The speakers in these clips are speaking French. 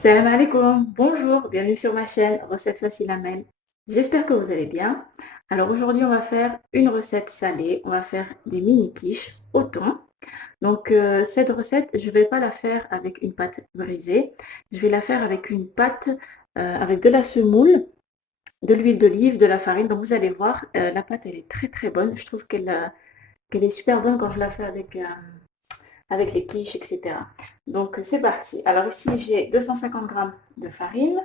Salam alaikum, bonjour, bienvenue sur ma chaîne Recettes Faciles à Même. J'espère que vous allez bien. Alors aujourd'hui on va faire une recette salée, on va faire des mini quiches au thon. Donc cette recette, je ne vais pas la faire avec une pâte brisée, je vais la faire avec une pâte avec de la semoule, de l'huile d'olive, de la farine. Donc vous allez voir, la pâte elle est très très bonne. Je trouve qu'elle est super bonne quand je la fais avec les quiches, etc. Donc c'est parti. Alors ici j'ai 250 g de farine,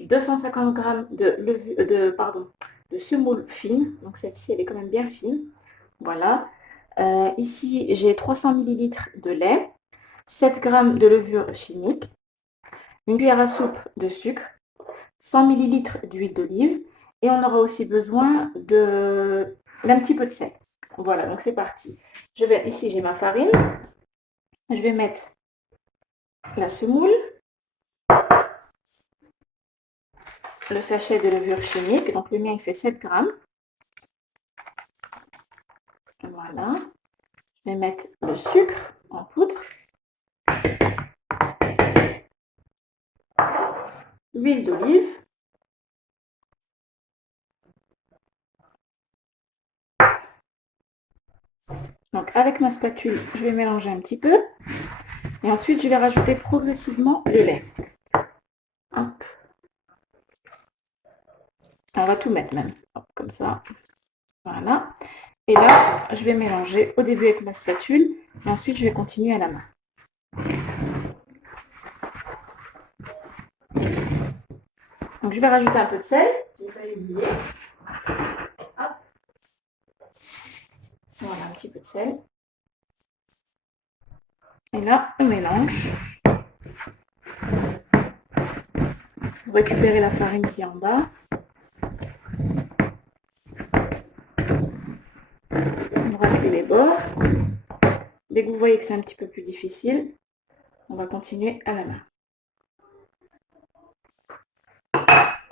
250 g de semoule fine. Donc celle-ci elle est quand même bien fine. Voilà. Ici j'ai 300 ml de lait, 7 g de levure chimique, une cuillère à soupe de sucre, 100 ml d'huile d'olive et on aura aussi besoin d'un petit peu de sel. Voilà, donc c'est parti. Ici j'ai ma farine. Je vais mettre la semoule, le sachet de levure chimique, donc le mien il fait 7 grammes. Voilà. Je vais mettre le sucre en poudre, l'huile d'olive, donc avec ma spatule je vais mélanger un petit peu et ensuite je vais rajouter progressivement le lait. Hop. On va tout mettre même, hop, comme ça, voilà. Et là je vais mélanger au début avec ma spatule et ensuite je vais continuer à la main. Donc je vais rajouter un peu de sel, j'ai failli oublier. Hop. Voilà, un petit peu de sel. Et là, on mélange. Vous récupérez la farine qui est en bas. On racler les bords. Dès que vous voyez que c'est un petit peu plus difficile, on va continuer à la main.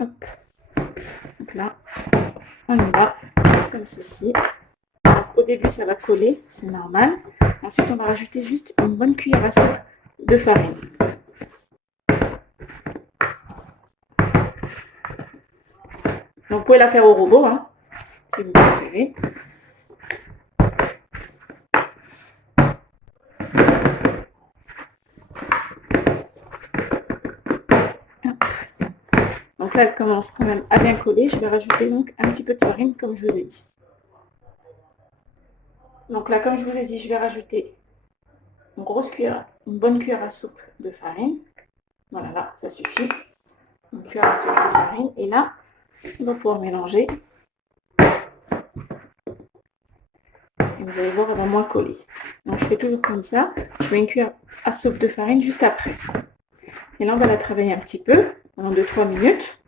Hop. Donc là, on y va, comme ceci. Donc, au début, ça va coller, c'est normal. Ensuite, on va rajouter juste une bonne cuillère à soupe de farine. Donc, vous pouvez la faire au robot, hein, si vous préférez. Donc là, elle commence quand même à bien coller. Je vais rajouter donc un petit peu de farine, comme je vous ai dit. Donc là, comme je vous ai dit, je vais rajouter une bonne cuillère à soupe de farine. Voilà, là, ça suffit. Une cuillère à soupe de farine. Et là, on va pouvoir mélanger. Et vous allez voir, elle va moins coller. Donc je fais toujours comme ça. Je mets une cuillère à soupe de farine juste après. Et là, on va la travailler un petit peu, pendant 2-3 minutes.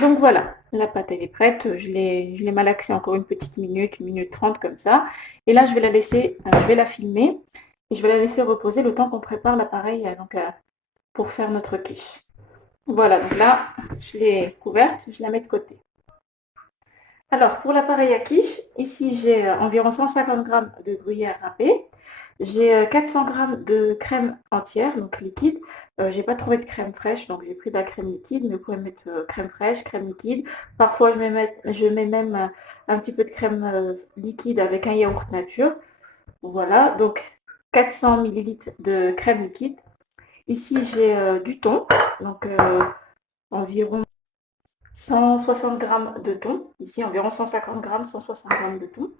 Donc voilà, la pâte elle est prête. Je l'ai malaxée encore une petite minute, 1 minute 30 comme ça. Et là, je vais la filmer. Et je vais la laisser reposer le temps qu'on prépare l'appareil pour faire notre quiche. Voilà, donc là, je l'ai couverte, je la mets de côté. Alors, pour l'appareil à quiche, ici j'ai environ 150 g de gruyère râpée. J'ai 400 g de crème entière, donc liquide. J'ai pas trouvé de crème fraîche, donc j'ai pris de la crème liquide, mais vous pouvez mettre crème fraîche, crème liquide. Parfois, je mets même un petit peu de crème liquide avec un yaourt nature. Voilà, donc 400 ml de crème liquide. Ici, j'ai du thon, donc environ 160 g de thon. Ici, environ 150 g, 160 g de thon.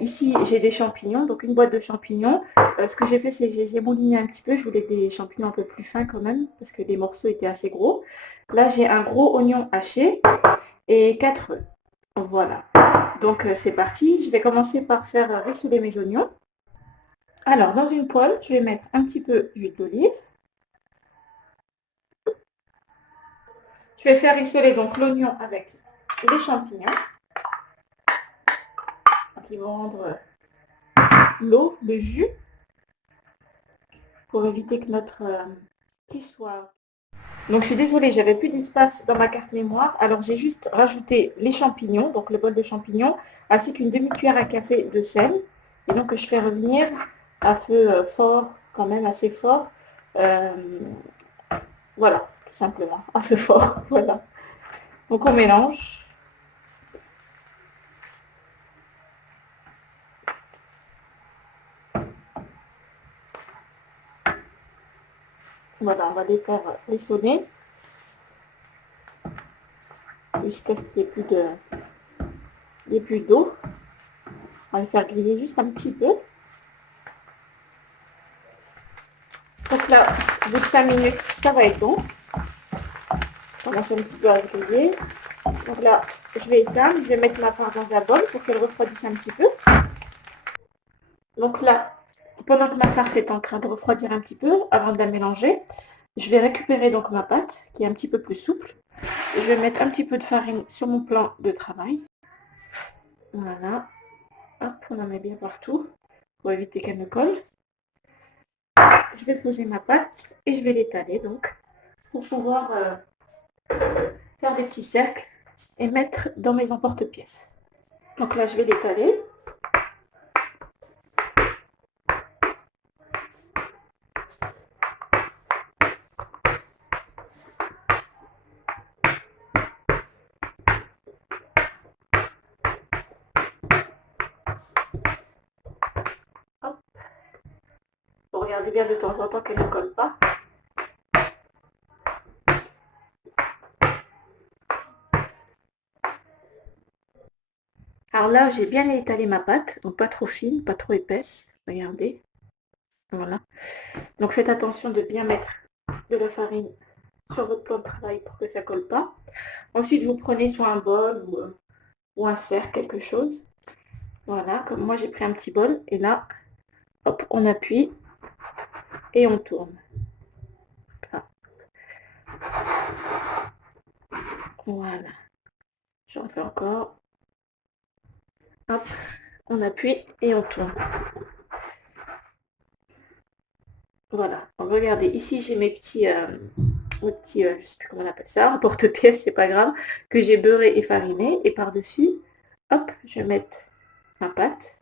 Ici, j'ai des champignons, donc une boîte de champignons. Ce que j'ai fait, c'est que je les ai moulinés un petit peu. Je voulais des champignons un peu plus fins quand même, parce que les morceaux étaient assez gros. Là, j'ai un gros oignon haché et 4 œufs. Voilà. Donc, c'est parti. Je vais commencer par faire rissoler mes oignons. Alors, dans une poêle, je vais mettre un petit peu d'huile d'olive. Je vais faire rissoler donc l'oignon avec les champignons. Donc, ils vont rendre l'eau, le jus, pour éviter que notre quiche soit... Donc je suis désolée, j'avais plus d'espace dans ma carte mémoire, alors j'ai juste rajouté les champignons, donc le bol de champignons, ainsi qu'une demi-cuillère à café de sel. Et donc je fais revenir à feu fort, quand même assez fort, Voilà, tout simplement, un peu fort. Voilà. Donc on mélange. Voilà, on va les faire rissonner jusqu'à ce qu'il n'y ait plus d'eau. On va les faire griller juste un petit peu. Donc là, au bout de 5 minutes, ça va être bon. On commence un petit peu à griller. Donc là, je vais éteindre, je vais mettre ma farce dans un bol pour qu'elle refroidisse un petit peu. Donc là, pendant que ma farce est en train de refroidir un petit peu, avant de la mélanger, je vais récupérer donc ma pâte qui est un petit peu plus souple. Je vais mettre un petit peu de farine sur mon plan de travail. Voilà. Hop, on en met bien partout pour éviter qu'elle me colle. Je vais poser ma pâte et je vais l'étaler donc pour pouvoir faire des petits cercles et mettre dans mes emporte-pièces. Donc là, je vais l'étaler. Hop. Faut regarder bien de temps en temps qu'elle ne colle pas. Alors là, j'ai bien étalé ma pâte, donc pas trop fine, pas trop épaisse. Regardez. Voilà. Donc faites attention de bien mettre de la farine sur votre plan de travail pour que ça ne colle pas. Ensuite, vous prenez soit un bol ou un cercle, quelque chose. Voilà, comme moi j'ai pris un petit bol. Et là, hop, on appuie et on tourne. Voilà. J'en fais encore. Hop, on appuie et on tourne. Voilà. Regardez, ici j'ai mes petits, je sais plus comment on appelle ça, un porte-pièce, c'est pas grave, que j'ai beurré et fariné. Et par-dessus, hop, je vais mettre ma pâte.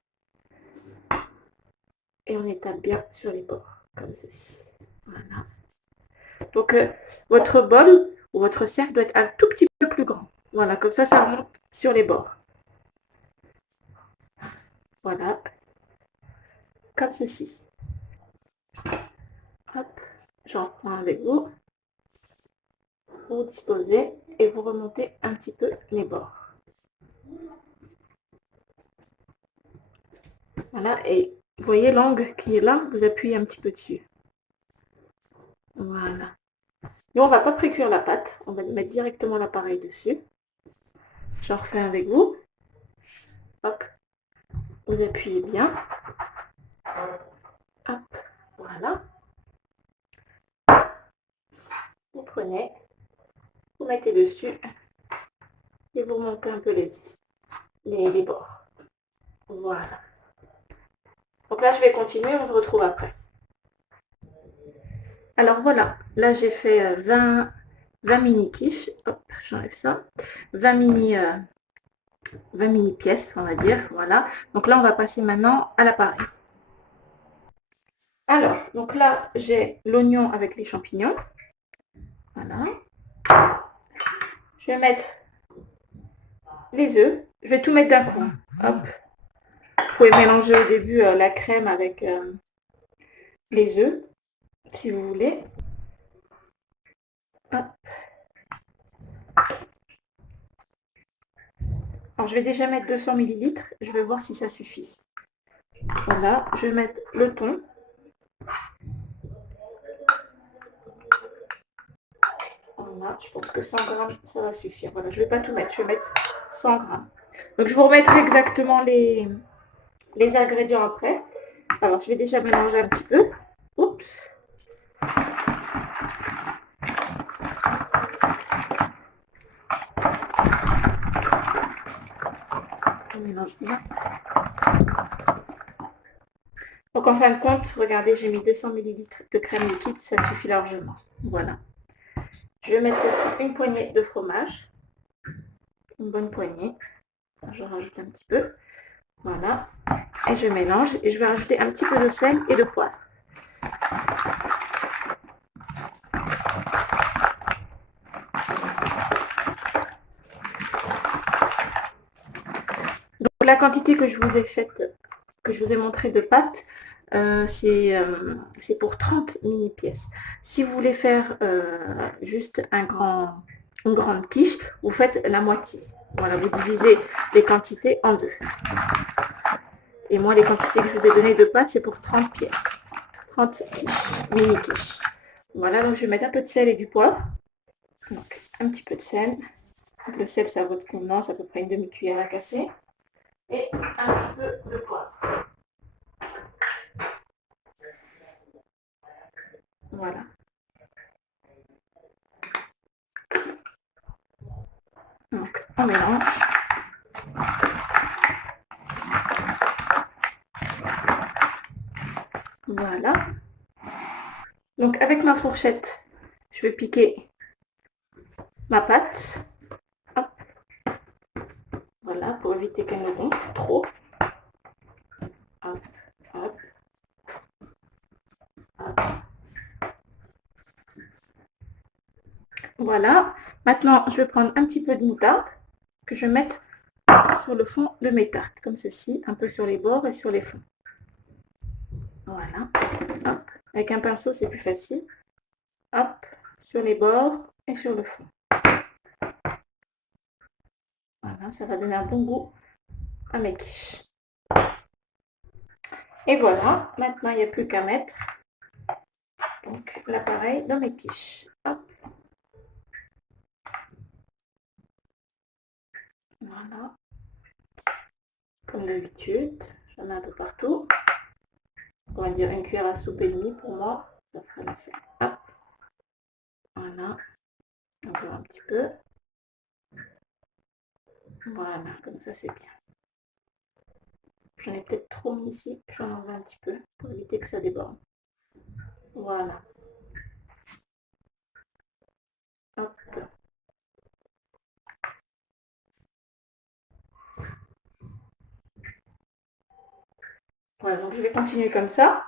Et on étale bien sur les bords, comme ceci. Voilà. Donc, votre bol ou votre cercle doit être un tout petit peu plus grand. Voilà, comme ça remonte sur les bords. Voilà. Comme ceci. Hop, j'en prends avec vous. Vous disposez et vous remontez un petit peu les bords. Voilà, et vous voyez l'angle qui est là, vous appuyez un petit peu dessus. Voilà. Nous, on ne va pas précuire la pâte, on va mettre directement l'appareil dessus. J'en refais avec vous. Hop, vous appuyez bien. Hop, voilà. Vous prenez, vous mettez dessus et vous montez un peu les bords. Voilà. Donc là, je vais continuer, on se retrouve après. Alors voilà, là j'ai fait 20 mini quiches. Hop, j'enlève ça. 20 mini pièces, on va dire. Voilà. Donc là, on va passer maintenant à l'appareil. Alors, donc là, j'ai l'oignon avec les champignons. Voilà. Je vais mettre les œufs. Je vais tout mettre d'un coup. Hop. Vous pouvez mélanger au début la crème avec les œufs, si vous voulez. Hop. Alors, je vais déjà mettre 200 ml. Je vais voir si ça suffit. Voilà. Je vais mettre le thon. Voilà, je pense que 100 grammes, ça va suffire. Voilà, je ne vais pas tout mettre, je vais mettre 100 grammes. Donc, je vous remettrai exactement les ingrédients après. Alors, je vais déjà mélanger un petit peu. Oups. On mélange bien. Donc, en fin de compte, regardez, j'ai mis 200 ml de crème liquide, ça suffit largement. Voilà. Je vais mettre aussi une poignée de fromage. Une bonne poignée. Je rajoute un petit peu. Voilà. Et je mélange. Et je vais rajouter un petit peu de sel et de poivre. La quantité que je vous ai faite, que je vous ai montré de pâte, c'est pour 30 mini pièces. Si vous voulez faire juste une grande quiche, vous faites la moitié. Voilà, vous divisez les quantités en deux. Et moi, les quantités que je vous ai données de pâte, c'est pour 30 pièces. 30 quiches, mini quiches. Voilà, donc je vais mettre un peu de sel et du poivre. Donc, un petit peu de sel. Le sel, c'est à votre convenance, à peu près une demi-cuillère à café. Et un petit peu de poivre. Voilà. Donc, on mélange. Voilà. Donc, avec ma fourchette, je vais piquer ma pâte. Hop. Voilà, pour éviter qu'elle ne gonfle trop. Hop, hop, hop. Voilà. Maintenant, je vais prendre un petit peu de moutarde que je vais mettre sur le fond de mes tartes, comme ceci, un peu sur les bords et sur les fonds. Voilà. Hop. Avec un pinceau, c'est plus facile. Hop, sur les bords et sur le fond. Voilà, ça va donner un bon goût à mes quiches. Et voilà, maintenant il n'y a plus qu'à mettre l'appareil dans mes quiches. Hop. Voilà. Comme d'habitude, j'en mets un peu partout. On va dire une cuillère à soupe et demie pour moi. Ça fera l'affaire. Hop. Voilà. Encore un petit peu. Voilà, comme ça c'est bien. J'en ai peut-être trop mis ici. J'en enlève un petit peu pour éviter que ça déborde. Voilà. Hop. Voilà, donc je vais continuer comme ça.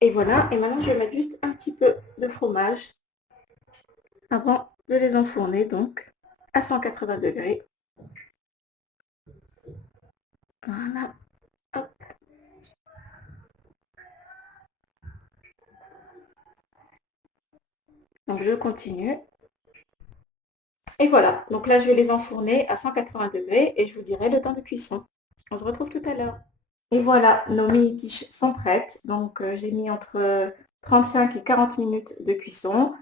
Et voilà, et maintenant je vais mettre juste un petit peu de fromage avant de les enfourner, donc à 180 degrés. Voilà. Hop. Donc je continue. Et voilà, donc là je vais les enfourner à 180 degrés et je vous dirai le temps de cuisson. On se retrouve tout à l'heure. Et voilà, nos mini quiches sont prêtes. Donc j'ai mis entre 35 et 40 minutes de cuisson.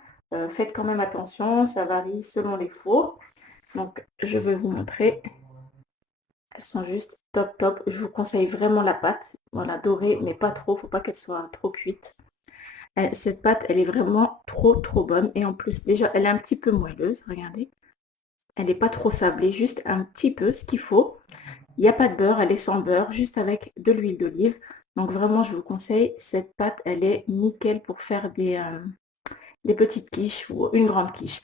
Faites quand même attention, ça varie selon les fours. Donc je vais vous montrer. Elles sont juste top top. Je vous conseille vraiment la pâte. Voilà, dorée, mais pas trop. Faut pas qu'elle soit trop cuite. Cette pâte, elle est vraiment trop bonne. Et en plus, déjà, elle est un petit peu moelleuse. Regardez. Elle n'est pas trop sablée, juste un petit peu ce qu'il faut. Il n'y a pas de beurre, elle est sans beurre, juste avec de l'huile d'olive. Donc vraiment, je vous conseille, cette pâte, elle est nickel pour faire des petites quiches ou une grande quiche.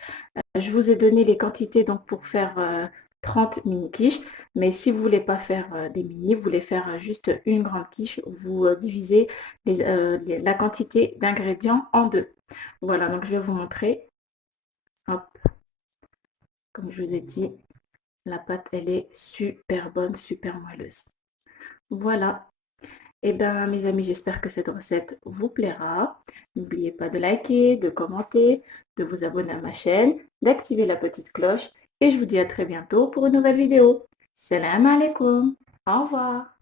Je vous ai donné les quantités donc pour faire 30 mini quiches. Mais si vous ne voulez pas faire des mini, vous voulez faire juste une grande quiche, vous divisez la quantité d'ingrédients en deux. Voilà, donc je vais vous montrer. Hop. Comme je vous ai dit, la pâte, elle est super bonne, super moelleuse. Voilà. Et bien, mes amis, j'espère que cette recette vous plaira. N'oubliez pas de liker, de commenter, de vous abonner à ma chaîne, d'activer la petite cloche. Et je vous dis à très bientôt pour une nouvelle vidéo. Salam alaikum. Au revoir.